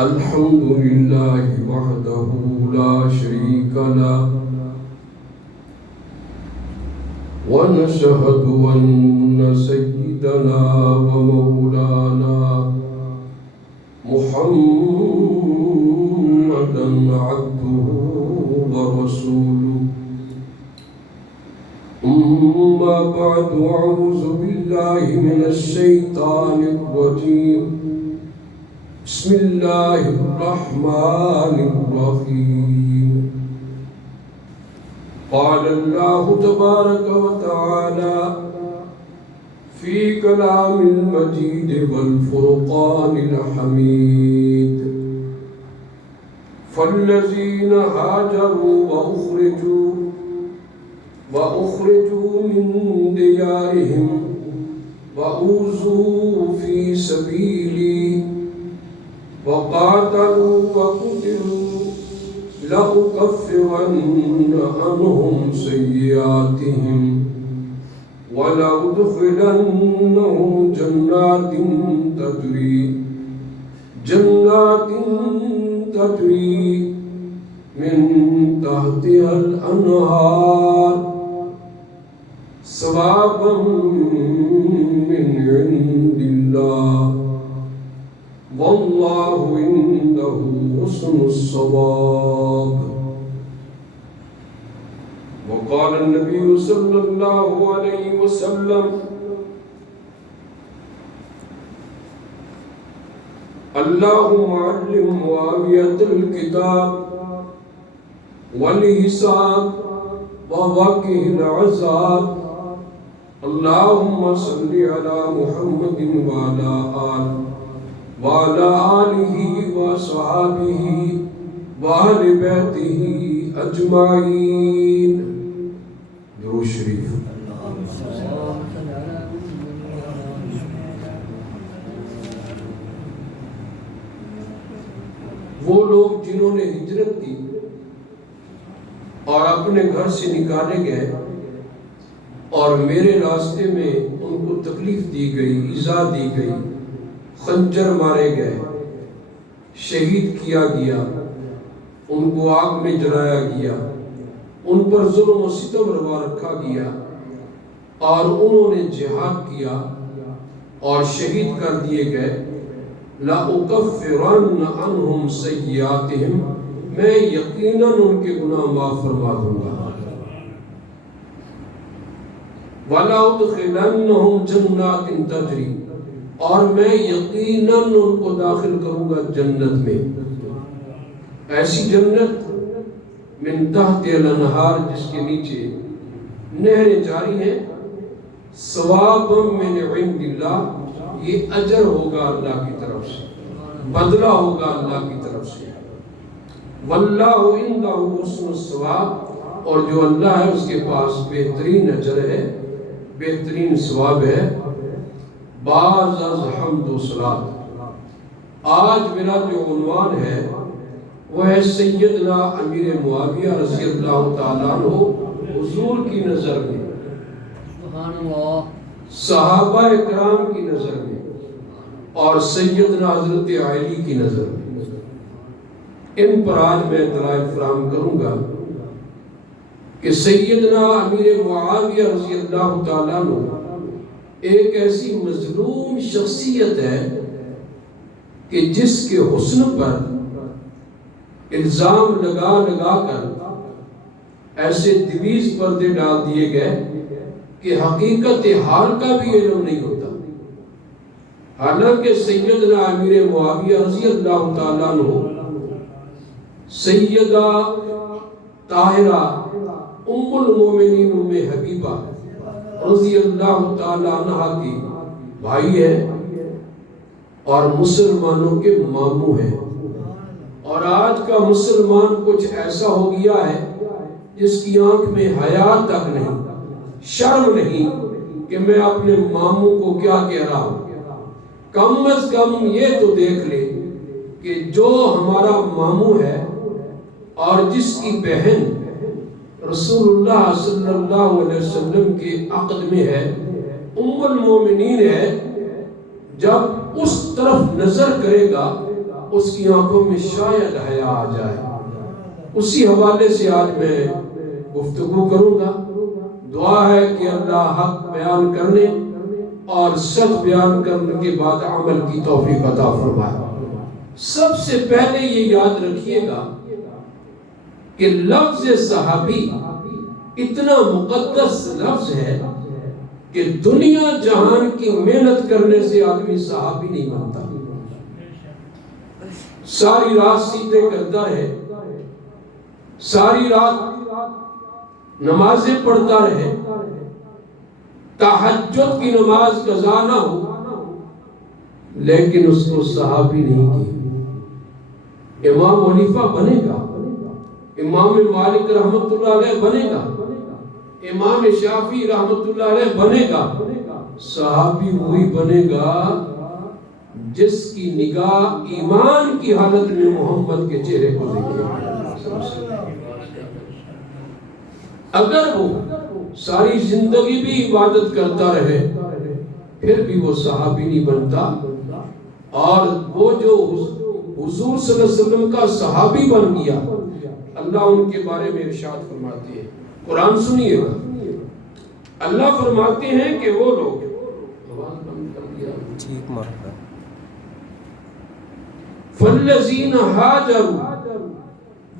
الحمد لله وحده لا شريك له ونشهد أن سيدنا ومولانا محمدا عبده ورسوله أما بعد أعوذ بالله من الشيطان الرجيم بسم الله الرحمن الرحيم قال الله تبارك وتعالى في كلام المجيد والفرقان الحميد فالذين هاجروا وأخرجوا من ديارهم وأوذوا في سبيلي وقاتلوا وقتلوا لأكفرن عنهم سيئاتهم ولأدخلنهم جنات تجري من تحتها الأنهار ثوابا من عند الله والله عنده حسن الثواب. وقال النبي صلى الله عليه وسلم اللهم علم معاوية الكتاب والحساب ووقه العذاب اللهم صل على محمد وعلى آله وصحابه وآل بيته أجمعين. درود شریف. وہ لوگ جنہوں نے ہجرت کی اور اپنے گھر سے نکالے گئے اور میرے راستے میں ان کو تکلیف دی گئی، ایذا دی گئی، خنجر مارے گئے، شہید کیا گیا، ان کو آگ میں جلایا گیا، ان پر ظلم و ستم روا رکھا گیا اور انہوں نے جہاد کیا اور شہید کر دیے گئے، لَأُكَفِّرَنَّ عَنْهُمْ سَيِّئَاتِهِمْ، میں یقیناً ان کے گناہ معاف فرما دوں گا، وَلَأُدْخِلَنَّهُمْ جَنَّاتٍ تَجْرِي، اور میں یقیناً ان کو داخل کروں گا جنت میں، ایسی جنت من تحت الانہار جس کے نیچے نہریں جاری ہیں، ثوابا من عند اللہ، یہ اجر ہوگا اللہ کی طرف سے، بدلہ ہوگا اللہ کی طرف سے، واللہ عندہ حسن الثواب، اور جو اللہ ہے اس کے پاس بہترین اجر ہے، بہترین ثواب ہے. بعض از حمد و صلات، آج میرا جو عنوان ہے وہ ہے سیدنا امیر معاویہ رضی اللہ تعالیٰ عنہ حضور کی نظر میں، صحابہ اکرام کی نظر میں اور سیدنا حضرت علی کی نظر میں. ان پر آج میں دلائل فراہم کروں گا کہ سیدنا امیر معاویہ رضی اللہ تعالیٰ عنہ ایک ایسی مظلوم شخصیت ہے کہ جس کے حسن پر الزام لگا کر ایسے دویز پردے ڈال دیے گئے کہ حقیقت حال کا بھی علم نہیں ہوتا. حالانکہ سیدنا امیر معاویہ رضی اللہ تعالیٰ عنہ سیدہ طاہرہ ام المومنین ام حبیبہ رضی اللہ تعالیٰ عنہ کی بھائی ہے اور مسلمانوں کے ماموں ہیں. اور آج کا مسلمان کچھ ایسا ہو گیا ہے جس کی آنکھ میں حیا تک نہیں، شرم نہیں کہ میں اپنے ماموں کو کیا کہہ رہا ہوں. کم از کم یہ تو دیکھ لے کہ جو ہمارا ماموں ہے اور جس کی بہن رسول اللہ صلی اللہ علیہ وسلم کے عقد میں ہے، ام المومنین ہے، جب اس طرف نظر کرے گا اس کی آنکھوں میں شاید حیا آ جائے۔ اسی حوالے سے آج میں گفتگو کروں گا۔ دعا ہے کہ اللہ حق بیان کرنے اور سچ بیان کرنے کے بعد عمل کی توفیق عطا فرمائے۔ سب سے پہلے یہ یاد رکھیے گا کہ لفظ صحابی اتنا مقدس لفظ ہے کہ دنیا جہان کی محنت کرنے سے آدمی صحابی نہیں بنتا۔ ساری رات سجدے کرتا ہے، ساری رات نمازیں پڑھتا رہے، تہجد کی نماز قضا نہ ہو، لیکن اس کو صحابی نہیں کی۔ امام حنیفہ بنے گا، امام مالک رحمت اللہ علیہ بنے گا، امام شافعی رحمت اللہ علیہ بنے گا۔ صحابی وہی بنے گا جس کی نگاہ ایمان کی حالت میں محمد کے چہرے کو دیکھے۔ اگر وہ ساری زندگی بھی عبادت کرتا رہے پھر بھی وہ صحابی نہیں بنتا۔ اور وہ جو حضور صلی اللہ علیہ وسلم کا صحابی بن گیا، اللہ ان کے بارے میں ارشاد فرماتے ہیں، قرآن سنیے گا، اللہ فرماتے ہیں کہ وہ لوگ فَالَّذِينَ هَاجَرُوا،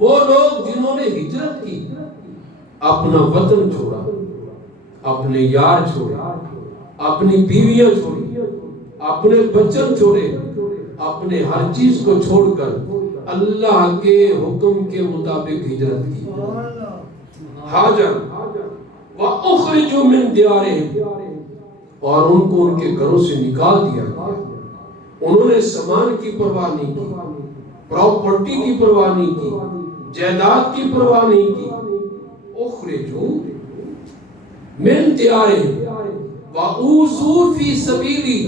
وہ لوگ جنہوں نے ہجرت کی، اپنا وطن چھوڑا، اپنے یار چھوڑے، اپنی بیویاں چھوڑی، اپنے بچن چھوڑے، اپنے ہر چیز کو چھوڑ کر اللہ کے حکم کے مطابق ہجرت کی۔ ہاجر وَأُخْرِجُوا مِن دِيَارِهِمْ، اور ان کو ان کے گھروں سے نکال دیا گیا۔ انہوں نے سامان کی پرواہ نہیں کی، پراپرٹی کی پرواہ نہیں کی، جائیداد کی پرواہ نہیں کی۔ اخرجوا من دیارہم وَأُوذُوا فِي سَبِيلِي،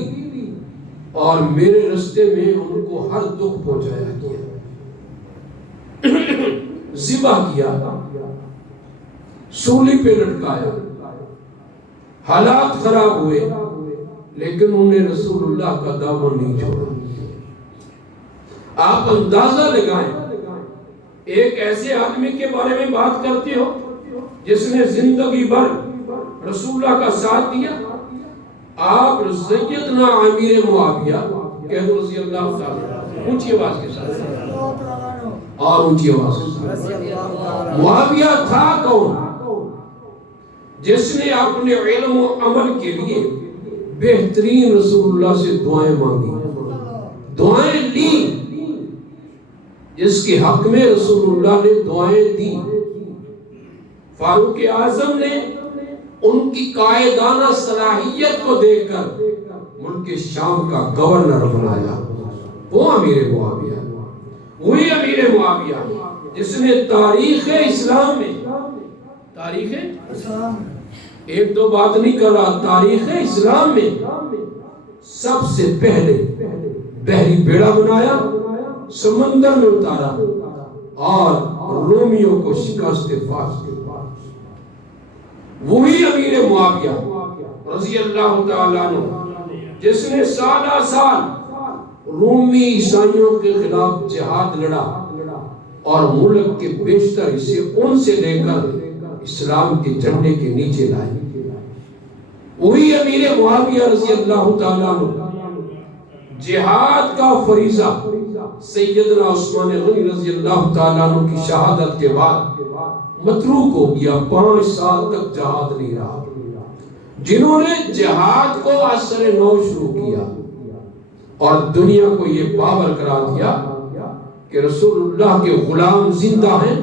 اور میرے راستے میں ان کو ہر دکھ پہنچایا گیا، ذبح کیا، سولی پہ لٹکایا، حالات خراب ہوئے، لیکن انہوں نے رسول اللہ کا دامن نہیں چھوڑا۔ آپ اندازہ لگائیں، ایک ایسے آدمی کے بارے میں بات کرتے ہو جس نے زندگی بھر رسول اللہ کا ساتھ دیا۔ آپ سیدنا امیر معاویہ کہہ دو رضی اللہ تعالیٰ، اونچی آواز کے ساتھ اور اونچی آواز کے ساتھ۔ معاویہ تھا کون؟ جس نے اپنے علم و عمل کے لیے بہترین رسول اللہ سے دعائیں مانگی، دعائیں لی، جس کے حق میں رسول اللہ نے دعائیں دی۔ فاروق اعظم نے ان کی قائدانہ صلاحیت کو دیکھ کر ملک شام کا گورنر بنایا۔ وہ امیر معاویہ، وہی امیر معاویہ جس نے تاریخ اسلام میں، تاریخ ایک دو بات نہیں کر رہا، تاریخ اسلام میں سب سے پہلے بحری بیڑا بنایا، سمندر میں اتارا اور رومیوں کو شکست فاش دی۔ وہی امیر معاویہ رضی اللہ تعالیٰ عنہ جس نے سالہ سال رومی عیسائیوں کے خلاف جہاد لڑا اور ملک کے بیشتر حصے ان سے لے کر اسلام کے جھنڈے کے نیچے لائے۔ وہی امیر معاویہ رضی اللہ تعالیٰ عنہ جہاد کا فریضہ سیدنا عثمان غنی رضی اللہ تعالیٰ عنہ کی شہادت کے بعد متروک ہو گیا، 5 سال تک جہاد نہیں رہا۔ جنہوں نے جہاد کو اثر نو شروع کیا اور دنیا کو یہ باور کرا دیا کہ رسول اللہ کے غلام زندہ ہیں،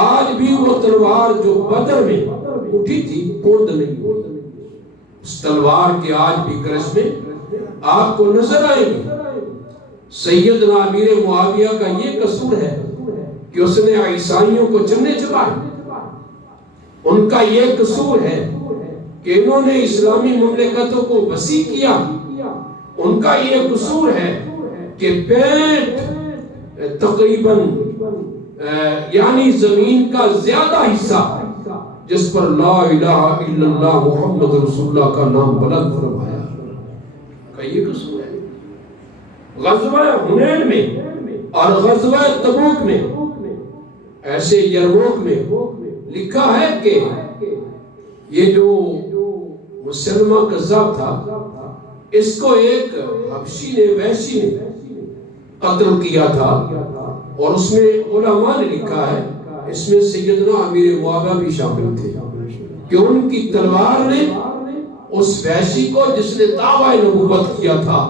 آج بھی وہ تلوار جو بدر میں اٹھی تھی بند نہیں ہوئی، اس تلوار کے آج بھی کرش میں آپ کو نظر آئے گی۔ سیدنا امیر معاویہ کا یہ قصور ہے کہ اس نے عیسائیوں کو چنے چبائے، ان کا یہ قصور ہے کہ انہوں نے اسلامی مملکتوں کو وسیع کیا، ان کا یہ قصور ہے کہ 65 تقریباً یعنی زمین کا زیادہ حصہ جس پر لا الہ الا اللہ محمد رسول اللہ کا نام بلند فرمایا کا یہ قصور ہے۔ غزوہ حنین میں اور غزوہ تبوک میں ایسے یرموک میں لکھا ہے کہ یہ جو مسلمہ قذاب تھا اس کو ایک حبشی نے وحشی نے قتل کیا تھا، اور اس میں علماء نے لکھا ہے اس میں سیدنا امیر معاویہ بھی شامل تھے کہ ان کی تلوار نے اس وحشی کو جس نے دعویٰ نبوت کیا تھا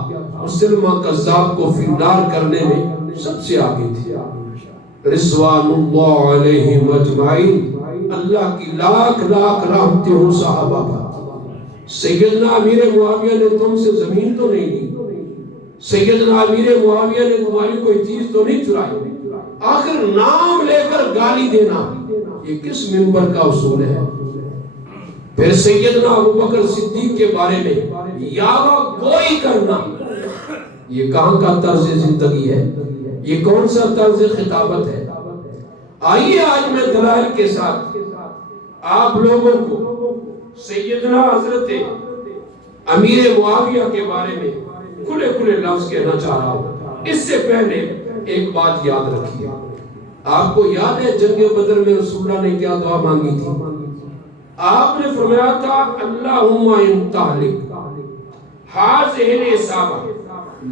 مسلمہ قذاب کو فی النار کرنے میں سب سے آگے تھی۔ رضوان اللہ علیہم اجمعین، اللہ کی لاکھ لاکھ رحمتیں ہوں صحابہ پر۔ سیدنا امیر معاویہ نے تم سے زمین تو نہیں لی، سیدنا امیر معاویہ نے تمہاری کوئی چیز تو نہیں چرائی، آخر نام لے کر گالی دینا یہ کس منبر کا اصول ہے؟ پھر سیدنا ابوبکر صدیق کے بارے میں یاوہ گوئی کرنا یہ کہاں کا طرز زندگی ہے؟ یہ کون سا طرز خطابت ہے؟ آئیے آج میں دلائل کے ساتھ آپ لوگوں کو سیدنا حضرت امیر معاویہ کے بارے میں کھلے کھلے لفظ کہنا چاہ رہا ہوں۔ اس سے پہلے ایک بات یاد رکھیے، آپ کو یاد ہے جنگ بدر میں رسول اللہ نے کیا دعا مانگی تھی؟ آپ نے فرمایا تھا اللہم ان تہلک ہذہ العصابہ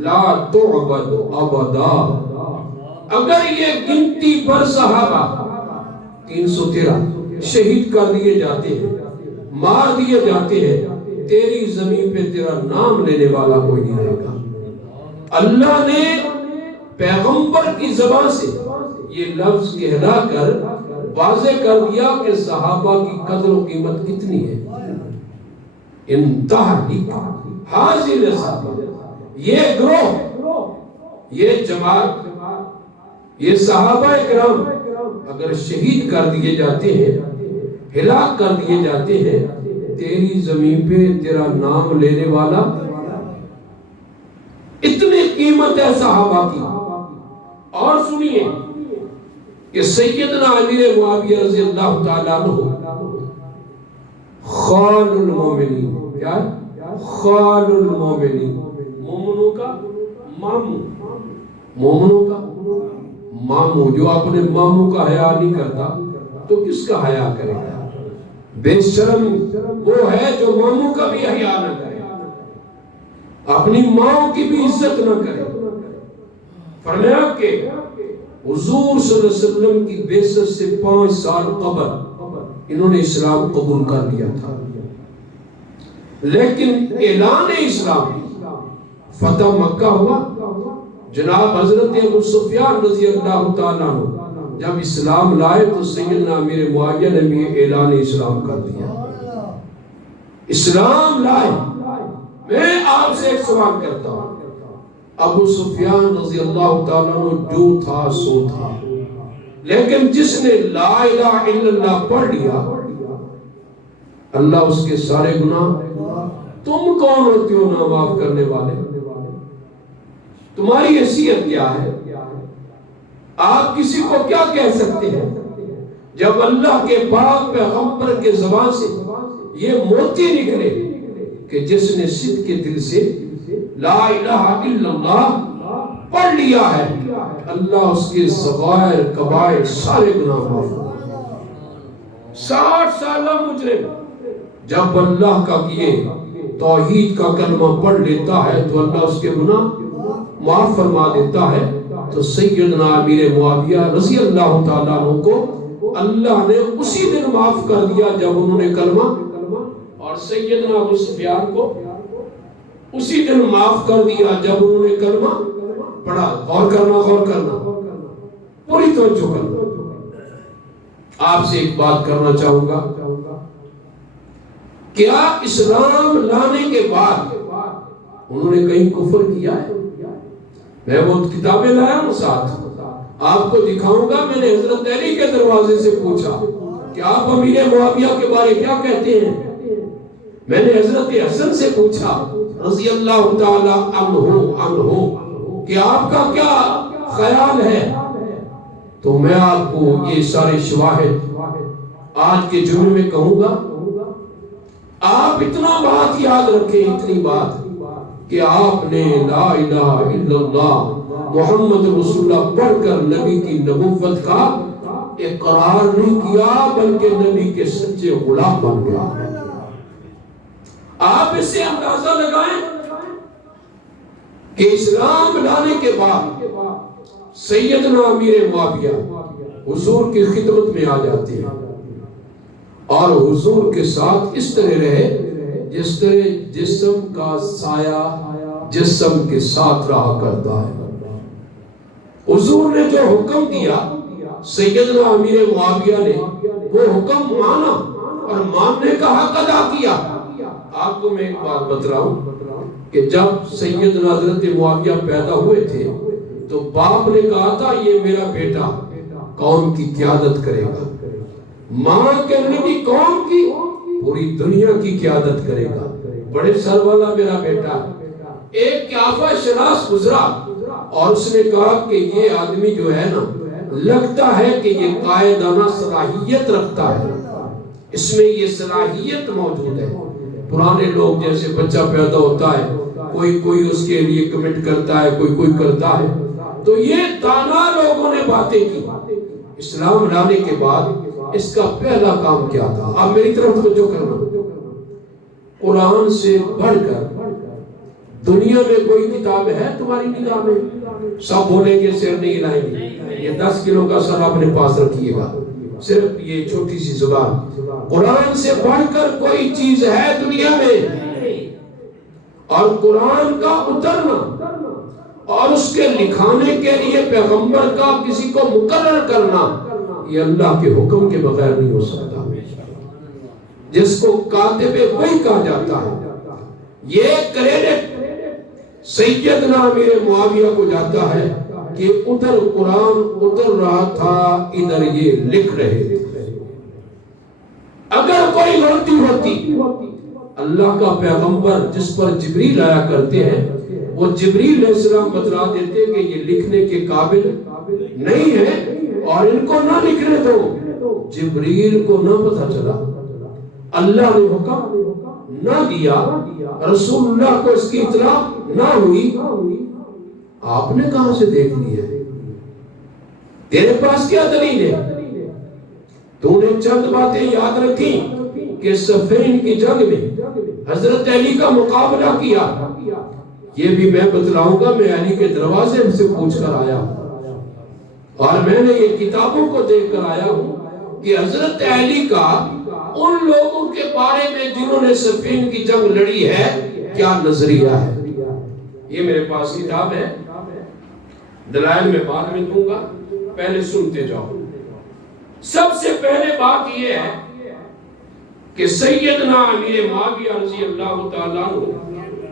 لا تعبد ابدا۔ اگر یہ گنتی پر صحابہ 313 شہید کر دیے جاتے ہیں، مار دیے جاتے ہیں، تیری زمین پہ تیرا نام لینے والا کوئی نہیں رہے گا۔ اللہ نے پیغمبر کی زبان سے یہ لفظ کہلا کر واضح کر دیا کہ صحابہ کی قدر و قیمت کتنی ہے۔ انتہا حاضر صحابہ، یہ گروہ، یہ جماعت، یہ صحابہ اکرام اگر شہید کر دیے جاتے ہیں، ہلاک کر دیے جاتے ہیں، تیری زمین پہ تیرا نام لینے والا، اتنی قیمت ہے صحابہ کی۔ اور سنیے کہ سیدنا امیر معاویہ رضی اللہ تعالیٰ عنہ خال المومنین، کیا ہے؟ خال المومنین، مومنوں کا ماموں، مومنوں کا ماموں۔ جو اپنے ماموں کا حیا نہیں کرتا تو کس کا حیا کرے گا؟ بے شرم وہ ہے جو ماموں کا بھی حیا نہ کرے، اپنی ماں کی بھی عزت نہ کرے۔ فرمایا کہ حضور صلی اللہ علیہ وسلم کی بعثت سے 5 سال قبل انہوں نے اسلام قبول کر لیا تھا، لیکن اعلان اسلام فتح مکہ ہوا، جناب حضرت ابو سفیان رضی اللہ تعالیٰ عنہ جب اسلام لائے تو سیدنا امیر معاویہ نے بھی اعلان اسلام کر دیا۔ اسلام لائے۔ میں آپ سے ایک سوال کرتا ہوں، ابو سفیان رضی اللہ تعالیٰ عنہ جو تھا سو تھا، لیکن جس نے لا الہ الا اللہ پڑھ لیا اللہ اس کے سارے گناہ، تم کون ہوتے ہو نا معاف کرنے والے؟ تمہاری حیثیت کیا ہے؟ آپ کسی کو کیا کہہ سکتے ہیں جب اللہ کے پاک پیغمبر کے زبان سے یہ موتی نکلے کہ جس نے صدق کے دل سے لا الہ الا اللہ پڑھ لیا ہے اللہ اس کے صغائر کبائر سارے گناہ معاف۔ 60 سالہ مجرم جب اللہ کا کیے توحید کا کلمہ پڑھ لیتا ہے تو اللہ اس کے گناہ معاف فرما دیتا ہے۔ تو سیدنا امیر معاویہ رضی اللہ تعالیٰ عنہ کو اللہ نے اسی دن معاف کر دیا جب انہوں نے کلمہ، اور سیدنا ابو سفیان کو اسی دن معاف کر دیا جب انہوں نے کلمہ پڑھا۔ غور کرنا پوری توجہ کرنا۔ آپ سے ایک بات کرنا چاہوں گا، کیا اسلام لانے کے بعد انہوں نے کہیں کفر کیا ہے؟ میں وہ کتابیں لایا ہوں ساتھ، آپ کو دکھاؤں گا۔ میں نے حضرت علی کے دروازے سے پوچھا کہ آپ امیر معاویہ کے بارے کیا کہتے ہیں؟ میں نے حضرت حسن سے پوچھا رضی اللہ تعالی عنہ کہ آپ کا کیا خیال ہے؟ تو میں آپ کو یہ سارے شواہد آج کے جمعے میں کہوں گا۔ آپ اتنا بات یاد رکھیں، اتنی بات کہ آپ نے لا الہ الا اللہ محمد رسول اللہ پڑھ کر نبی کی نبوت کا اقرار نہیں کیا بلکہ نبی کے سچے غلام بن گیا۔ آپ اس سے اندازہ لگائیں کہ اسلام لانے کے بعد سیدنا امیر معاویہ حضور کی خدمت میں آ جاتے ہیں اور حضور کے ساتھ اس طرح رہے جس طرح جسم کا سایہ جسم کے ساتھ رہا کرتا ہے۔ حضور نے جو حکم دیا سیدنا امیر معاویہ نے وہ حکم مانا اور ماننے کا حق ادا کیا۔ آپ کو میں ایک بات بتلاؤں کہ جب سیدنا حضرت معاویہ پیدا ہوئے تھے تو باپ نے کہا تھا یہ میرا بیٹا قوم کی قیادت کرے گا، ماں کہنے کی قوم کی پوری دنیا کی قیادت کرے گا، بڑے سر والا میرا بیٹا۔ ایک قیافہ شناس گزرا اور اس نے کہا کہ یہ آدمی جو ہے نا لگتا ہے کہ یہ قائدانہ صلاحیت رکھتا ہے، اس میں یہ صلاحیت موجود ہے۔ پرانے لوگ جیسے بچہ پیدا ہوتا ہے کوئی اس کے لیے کمنٹ کرتا ہے، کوئی کرتا ہے، تو یہ دانا لوگوں نے باتیں کی۔ اسلام لانے کے بعد اس کا پہلا کام کیا تھا؟ آپ میری طرف توجہ کرنا، قرآن سے بڑھ کر دنیا میں کوئی کتاب ہے تمہاری نگاہ میں؟ سب بولیں گے سر نہیں ہلائیں گے، یہ 10 کلو کا سر اپنے پاس رکھیے گا، صرف یہ چھوٹی سی زبان۔ قرآن سے بڑھ کر کوئی چیز ہے دنیا میں؟ اور قرآن کا اترنا اور اس کے لکھانے کے لیے پیغمبر کا کسی کو مقرر کرنا یہ اللہ کے حکم کے بغیر نہیں ہو سکتا، جس کو کاتب وحی کہا جاتا ہے۔ یہ کریڈٹ سیدنا امیر معاویہ کو جاتا ہے کہ ادھر قرآن اتر رہا تھا، ادھر یہ لکھ رہے تھے۔ اگر کوئی غلطی ہوتی اللہ کا پیغمبر جس پر جبریل آیا کرتے ہیں وہ جبریل علیہ السلام بتلا دیتے کہ یہ لکھنے کے قابل نہیں ہے اور ان کو نہ لکھنے دو۔ جبریل کو نہ پتہ چلا، اللہ نے حکم نہ دیا، رسول اللہ کو اس کی اطلاع نہ ہوئی، آپ نے کہاں سے دیکھ لیا؟ تیرے پاس کیا دلیل ہے؟ تو نے چند باتیں یاد رکھی کہ صفین کی جنگ میں حضرت علی کا مقابلہ کیا، یہ بھی میں بتلاؤں گا۔ میں علی کے دروازے سے پوچھ کر آیا اور میں نے یہ کتابوں کو دیکھ کر آیا ہوں کہ حضرت علی کا ان لوگوں کے بارے میں جنہوں نے صفین کی جنگ لڑی ہے کیا نظریہ ہے۔ یہ میرے پاس کتاب ہے، دلائل میں بعد میں دوں گا، پہلے سنتے جاؤ۔ سب سے پہلے بات یہ ہے کہ سیدنا امیر معاویہ رضی اللہ تعالیٰ عنہ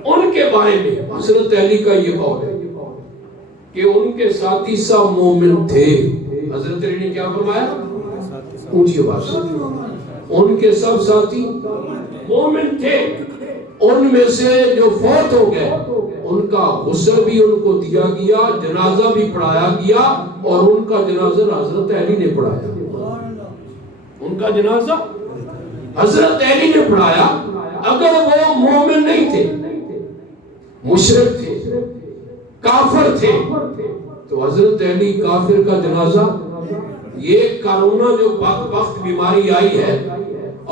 ان کے بارے میں حضرت علی کا یہ قول ہے کہ ان کے ساتھی سب مومن تھے۔ حضرت علی نے کیا فرمایا؟ اونچی آواز سے، ان کے سب ساتھی مومن تھے، ان میں سے جو فوت ہو گئے ان کا غسل بھی ان کو دیا گیا، جنازہ بھی پڑھایا گیا اور ان کا جنازہ حضرت علی نے پڑھایا۔ ان کا جنازہ حضرت علی نے پڑھایا۔ اگر وہ مومن نہیں تھے، مشرک تھے، کافر تھے، تو حضرت علی کافر کا جنازہ، یہ کرونا جو وقت بیماری آئی ہے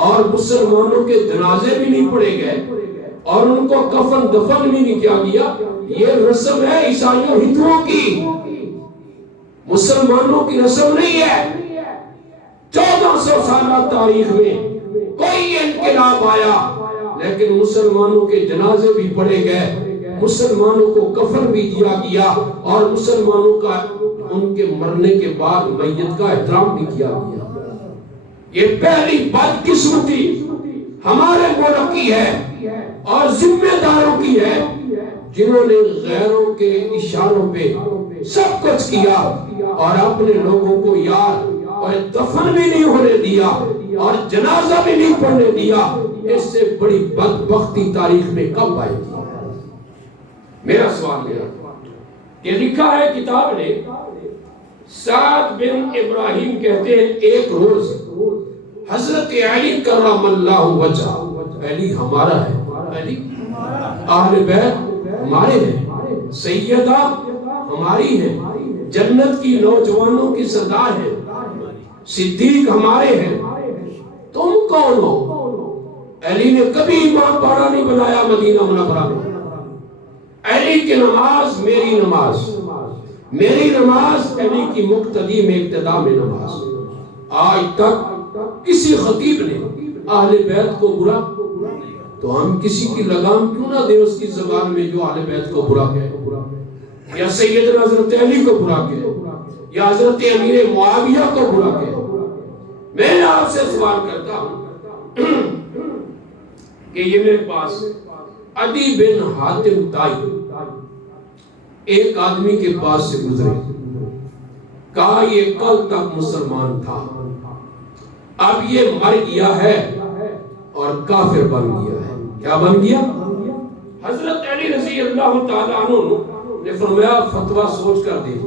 اور مسلمانوں کے جنازے بھی نہیں پڑھے گئے اور ان کو کفن دفن بھی نہیں کیا گیا، یہ رسم ہے عیسائیوں ہندوؤں کی، مسلمانوں کی رسم نہیں ہے۔ 1400 سالہ تاریخ میں کوئی انقلاب آیا لیکن مسلمانوں کے جنازے بھی پڑھے گئے، مسلمانوں کو کفن بھی دیا گیا اور مسلمانوں کا ان کے مرنے کے بعد میت کا احترام بھی کیا گیا۔ یہ پہلی بدقسمتی ہمارے ملک کی ہے اور ذمہ داروں کی ہے جنہوں نے غیروں کے اشاروں پہ سب کچھ کیا اور اپنے لوگوں کو یاد اور دفن بھی نہیں ہونے دیا اور جنازہ بھی نہیں پڑھنے دیا۔ اس سے بڑی بدبختی تاریخ میں کب آئی تھی؟ میرا سوال کہ لکھا ہے کتاب نے، سعد بن ابراہیم کہتے ہیں ایک روز حضرت علی کرم اللہ وجہ، علی ہمارا ہے، علی اہل بیت ہمارے ہیں، سیدہ ہماری ہے، جنت کی نوجوانوں کی سردار ہے، صدیق ہمارے ہیں، تم کون ہو؟ علی نے کبھی امام باڑا نہیں بنایا مدینہ منورہ میں۔ علی کی نماز میری نماز، میری نماز علی کی مقتدی میں اقتداء میں نماز۔ آج تک کسی خطیب نے اہل بیت کو برا، تو ہم کسی کی لگام کیوں نہ دیں اس کی زبان میں جو اہل بیت کو برا کہے، یا سیدنا حضرت علی کو برا کہے، یا حضرت امیر معاویہ کو برا کہے۔ میں آپ سے سوال کرتا ہوں کہ یہ میرے پاس عدی بن حاتم تائی ایک آدمی کے پاس سے گزرے، کہا یہ کل تک مسلمان تھا، اب یہ مر گیا ہے اور کافر بن گیا ہے۔ کیا بن گیا؟ حضرت علی رضی اللہ تعالیٰ عنہ نے فرمایا فتویٰ سوچ کر دے،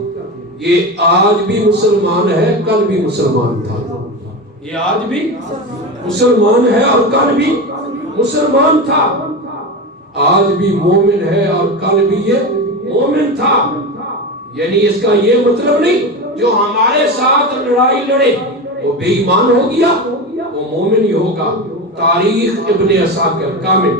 یہ آج بھی مسلمان ہے، کل بھی مسلمان تھا۔ یہ آج بھی مسلمان ہے اور کل بھی مسلمان تھا، آج بھی مومن ہے اور کل بھی یہ مومن تھا۔ یعنی اس کا یہ مطلب نہیں جو ہمارے ساتھ لڑائی لڑے وہ بے ایمان ہو گیا، وہ مومن ہی ہوگا۔ تاریخ ابن عساکر کامل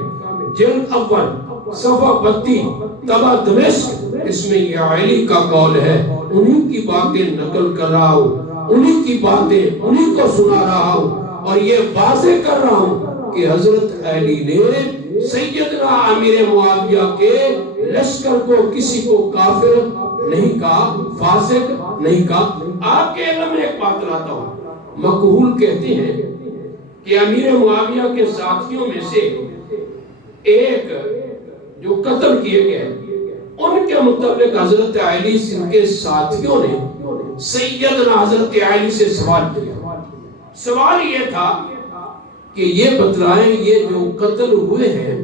جلد اول صفحہ 32 طبع دمشق، اس میں یہ علی کا قول ہے، انہی کی باتیں نقل کر رہا ہوں، انہی کی باتیں انہی کو سنا رہا ہوں، اور یہ واضح کر رہا ہوں کہ حضرت علی نے سیدنا امیر معاویہ کے لشکر کو کسی کو کافر نہیں کہا، فاسق نہیں کہا۔ آپ کے علم میں ایک بات لاتا ہوں، مقہول کہتے ہیں کہ امیر معاویہ کے ساتھیوں میں سے ایک جو قتل کیے گئے، ان کے مطابق حضرت علی کے ساتھیوں نے سیدنا حضرت علی سے سوال کیا۔ سوال یہ تھا کہ یہ بتلائیں یہ جو قتل ہوئے ہیں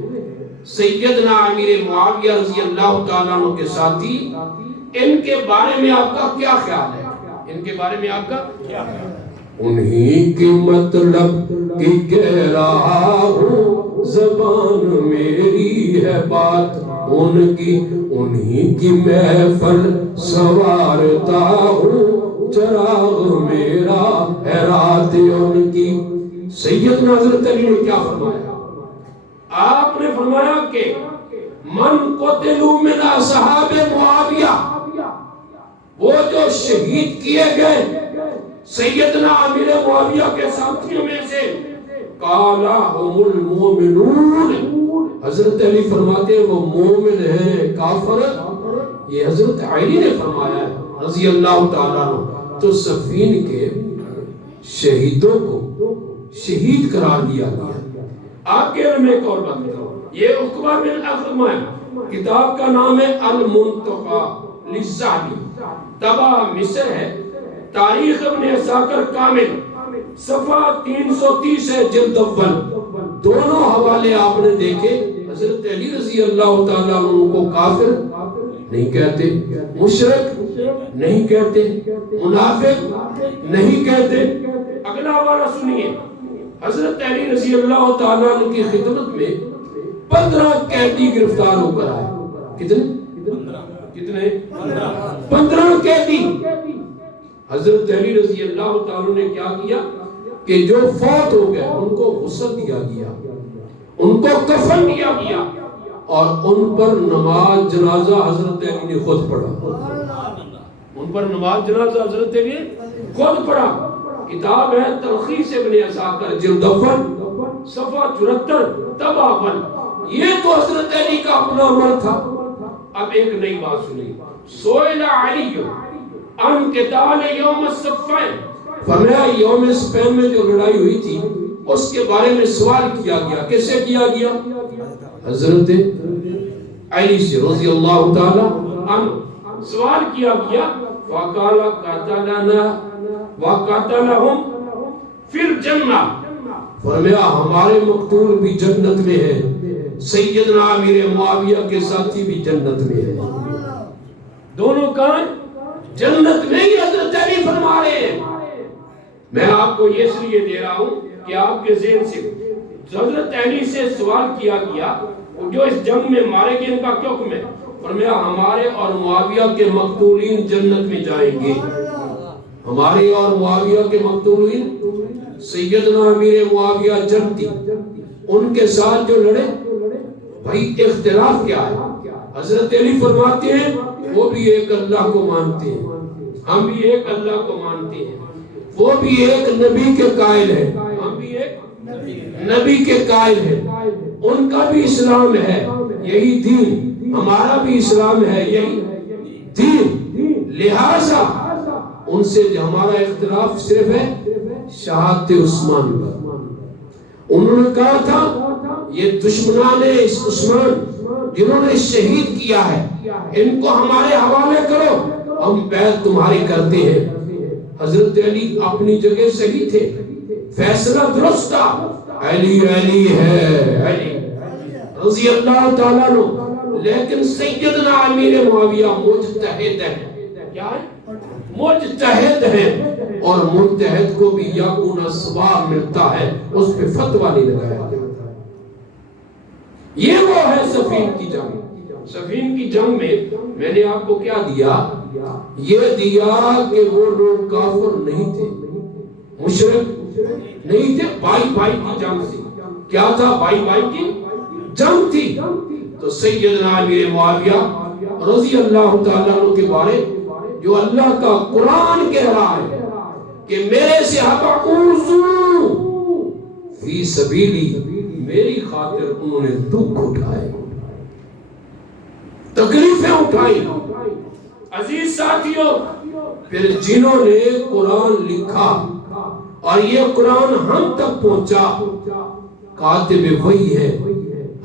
سیدنا امیر معاویہ رضی اللہ تعالیٰ عنہ کے ساتھی، ان کے بارے میں آپ کا کیا خیال ہے؟ ان کے بارے میں آپ کا کیا خیال ہے؟ انہی کی مطلب کی کہہ رہا ہوں، زبان میری ہے بات ان کی، انہی کی محفل سوارتا ہوں، چراغ میرا ہے رات ان کی۔ سیدنا حضرت علی نے کیا فرمایا؟ آپ نے فرمایا کہ من قتلوا من اصحاب معاویہ، وہ جو شہید کیے گئے سیدنا امیر معاویہ کے ساتھیوں میں سے، قالا ہم المومنون، حضرت علی فرماتے ہیں وہ مومن ہیں، کافر یہ حضرت علی نے فرمایا ہے رضی اللہ تعالیٰ عنہ۔ تو صفین کے شہیدوں کو شہید قرار دیا گیا۔ آپ کے علم میں ایک اور بات بتاؤ، یہ عقبہ بن اخرمہ ہے، کتاب کا نام ہے المنتقى للذہبی، طبع مصر ہے، تاریخ ابن عساکر کامل صفحہ 330 ہے، جلد اول۔ دونوں حوالے آپ نے دیکھے، حضرت علی رضی اللہ تعالیٰ عنہ کو کافر نہیں کہتے، مشرک نہیں کہتے، منافق نہیں کہتے۔ اگلا والا سنیے، حضرت علی رضی اللہ تعالیٰ عنہ کی خدمت میں 15 قیدی گرفتار ہو کر آئے۔ کتنے 15 قیدی۔ حضرت علی رضی اللہ تعالیٰ نے کیا کیا کہ جو فوت ہو گئے ان کو غسل دیا گیا، ان کو کفن دیا گیا، اور ان پر نماز جنازہ حضرت علی نے خود پڑھا۔ ان پر نماز جنازہ حضرت علی نے خود پڑھا۔ کتاب ہے تلخیص ابن عساکر جلد اول صفحہ 74 طبع اول۔ یہ تو حضرت علی کا اپنا عمل تھا۔ اب ایک نئی بات سنی، سئل علی عن قتال یوم الصفین، فرمایا یوم صفین میں جو لڑائی ہوئی تھی اس کے بارے میں سوال کیا گیا۔ کیسے کیا گیا؟ حضرت علی سے رضی اللہ تعالی عنہ سوال کیا گیا، فقال قاتلنا وقاتلہم فی الجنہ، فرمایا ہمارے مقتول بھی جنت میں ہے، سیدنا امیر معاویہ کے ساتھی بھی جنت میں ہے۔ دونوں کہاں ہیں؟ جنت میں ہی حضرت علی فرما رہے ہیں۔ میں آپ کو یہ اس لیے دے رہا ہوں کہ آپ کے ذہن سے حضرت علی سے سوال کیا گیا، جو اس جنگ میں مارے گئے ان کا کیا حکم ہے؟ فرمایا ہمارے اور معاویہ کے مقتولین جنت میں جائیں گے. ہمارے اور معاویہ کے مقتولین، سیدنا امیر معاویہ جنتی، ان کے ساتھ جو لڑے، بھائی اختلاف کیا ہے؟ حضرت علی فرماتے ہیں وہ بھی ایک اللہ کو مانتے ہیں، ہم بھی ایک اللہ کو مانتے ہیں، وہ بھی ایک نبی کے قائل ہے، ہم بھی ایک نبی کے قائل ہیں، ان کا بھی اسلام ہے یہی دین، ہمارا بھی اسلام ہے یہی دین، لہذا ان سے ہمارا اختلاف صرف ہے شہادت عثمان پر. انہوں نے کہا تھا یہ دشمنان عثمان جنہوں نے شہید کیا ہے ان کو ہمارے حوالے کرو، ہم بیعت تمہاری کرتے ہیں. حضرت علی اپنی جگہ صحیح تھے، فیصلہ درست تھا، علی علی ہے علی رضی اللہ تعالیٰ عنہ. لیکن سیدنا امیر معاویہ مجتہد ہے. کیا ہے؟ مجتہد ہے، اور مجتہد کو بھی یقون ثواب ملتا ہے، اس پہ فتویٰ نہیں لگایا جاتا. یہ وہ ہے صفین کی جنگ. صفین کی جنگ میں نے آپ کو کیا دیا؟ یہ دیا کہ وہ لوگ کافر نہیں تھے، مشرک نہیں تھے، بھائی بھائی کی جنگ تھی. کیا تھا؟ بھائی بھائی کی جنگ تھی. تو سیدنا امیر معاویہ رضی اللہ تعالیٰ عنہ کے بارے جو اللہ کا قرآن کہہ رہا ہے کہ میرے صحابہ اوذو فی سبیلی، میری خاطر انہوں نے دکھ اٹھائے، تکلیفیں اٹھائی. عزیز ساتھیوں، پھر جنہوں نے قرآن لکھا اور یہ قرآن ہم تک پہنچا، کاتب وہی ہے.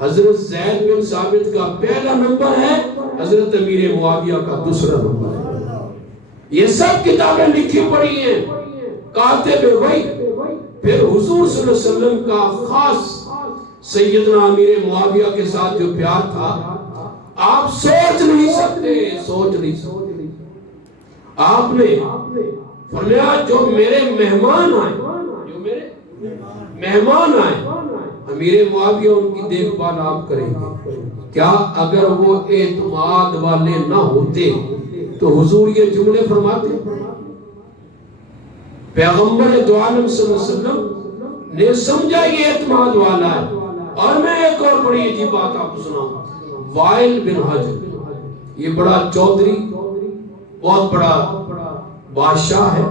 حضرت زید بن ثابت کا پہلا نمبر ہے، حضرت امیر معاویہ کا دوسرا نمبر ہے. یہ سب کتابیں لکھی پڑی ہیں، کاتب وہی. پھر حضور صلی اللہ علیہ وسلم کا خاص سیدنا امیر معاویہ کے ساتھ جو پیار تھا آپ سوچ نہیں سکتے. آپ نے فرمایا جو میرے مہمان آئے امیر معاویہ ان کی دیکھ بھال آپ کریں گے. کیا اگر وہ اعتماد والے نہ ہوتے تو حضور یہ جملے فرماتے؟ پیغمبر دو عالم صلی اللہ علیہ وسلم نے سمجھا یہ اعتماد والا ہے. اور میں ایک اور بڑی عجیب بات آپ کو سناؤں. وائل بن حجر، یہ بڑا چودھری، بہت بڑا بادشاہ ہے،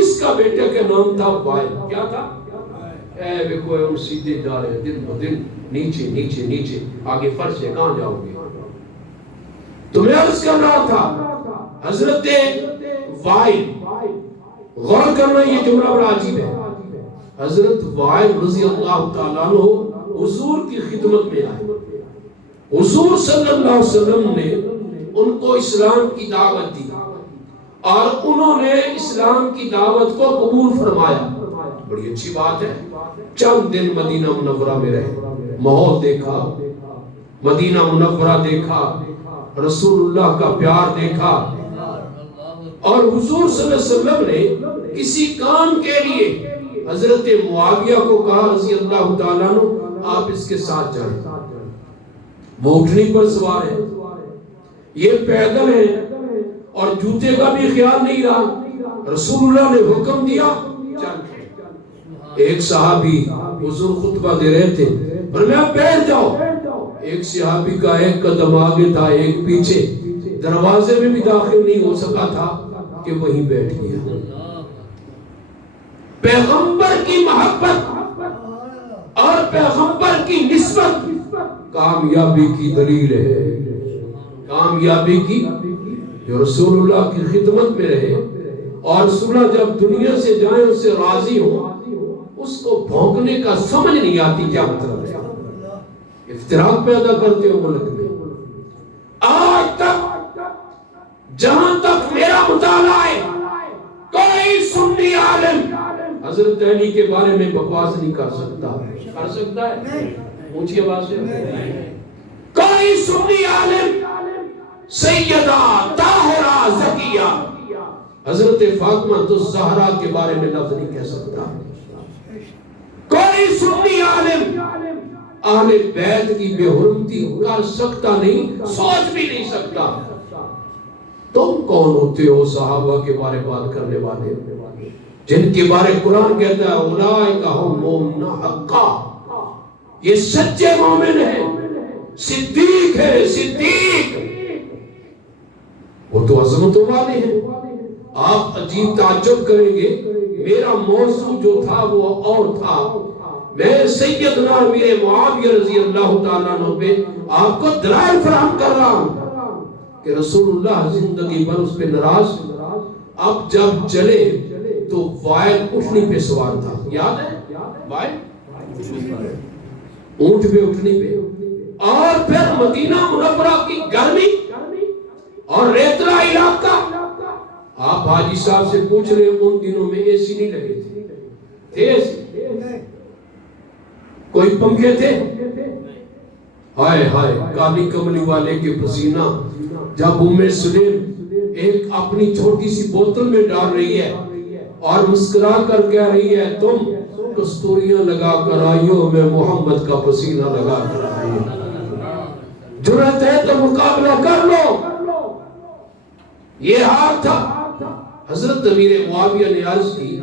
اس کا بیٹے کا نام تھا وائل. کیا تھا؟ دیکھو ہم سیدھے جا رہے ہیں، دن بدن نیچے نیچے نیچے، آگے فرش ہے، کہاں جاؤ گے؟ تو میں عرض کر رہا تھا حضرت وائل، غور کرنا یہ جملہ بڑا عجیب ہے. حضرت وائل رضی اللہ تعالیٰ عنہ حضور کی خدمت میں آئے. حضور صلی اللہ علیہ وسلم نے ان کو اسلام کی دعوت دی اور انہوں نے اسلام کی دعوت کو قبول فرمایا. بڑی اچھی بات ہے. چند دن مدینہ منورہ میں رہے، ماحول دیکھا، مدینہ منورہ دیکھا، رسول اللہ کا پیار دیکھا، اور حضور صلی اللہ علیہ وسلم نے کسی کام کے لیے حضرت معاویہ کو کہا رضی اللہ تعالیٰ عنہ آپ اس کے ساتھ جائیں. وہ اٹھنی پر سوار ہے، یہ پیدل ہے اور جوتے کا بھی خیال نہیں رہا. رسول اللہ نے حکم دیا چل. ایک صحابی حضور خطبہ دے رہے تھے، فرمایا بیٹھ جاؤ. ایک صحابی کا ایک قدم آگے تھا ایک پیچھے، دروازے میں بھی داخل نہیں ہو سکا تھا کہ وہیں بیٹھ گیا. پیغمبر کی محبت اور پیغمبر کی نسبت کامیابی کی دلیل ہے. کامیابی کی جو رسول اللہ کی خدمت میں رہے اور رسول اللہ جب دنیا سے جائیں اس سے راضی ہوں، اس کو بھونکنے کا سمجھ نہیں آتی کیا مطلب ہے. افتراق پیدا کرتے ہو ملک میں. آج تک جہاں تک میرا مطالعہ ہے کوئی سنی عالم حضرت علی کے بارے میں بکواس نہیں کر سکتا. کر سکتا ہے؟ اونچی آواز سے. کوئی سنی عالم سیدہ طاہرہ زکیہ حضرت فاطمہ الزہرا کے بارے میں لفظ نہیں کہہ سکتا. کوئی سنی عالم اہل بیت کی بے حرمتی کر سکتا نہیں، سوچ بھی نہیں سکتا۔ تم کون ہوتے ہو صحابہ کے بارے بات کرنے والے جن کے بارے قرآن کہتا ہے اولئک هم المؤمنون حقا، یہ سچے مومن ہیں، صدیق ہے، صدیق وہ تو عظمتوں والے ہیں۔ آپ عجیب تعجب کریں گے، میرا موضوع جو تھا وہ اور تھا، میں سیدنا امیر معاویہ رضی اللہ تعالیٰ عنہ پہ آپ کو دلائل فراہم کر رہا ہوں کہ رسول اللہ زندگی بھر اس پہ ناراض، اب جب چلے تو وائل اٹھنی پہ سوار تھا، یاد ہے وائل اونٹ پہ اٹھنی پہ، اور پھر مدینہ منورہ کی گرمی اور ریتلا علاقہ۔ آپ حاجی صاحب سے پوچھ رہے ہیں ان دنوں میں اے سی نہیں لگے تھے کوئی پنکھے تھے؟ ہائے ہائے کالی کملی والے کے پسینہ جب ام سلیم ایک اپنی چھوٹی سی بوتل میں ڈال رہی ہے اور مسکرا کر کہہ رہی ہے تم کستوریاں لگا کر آئی ہو، میں محمد کا پسینہ لگا کر آئی ہوں، جرأت ہے تو مقابلہ کر لو۔ یہ حال تھا۔ حضرت امیر معاویہ نے عرض کی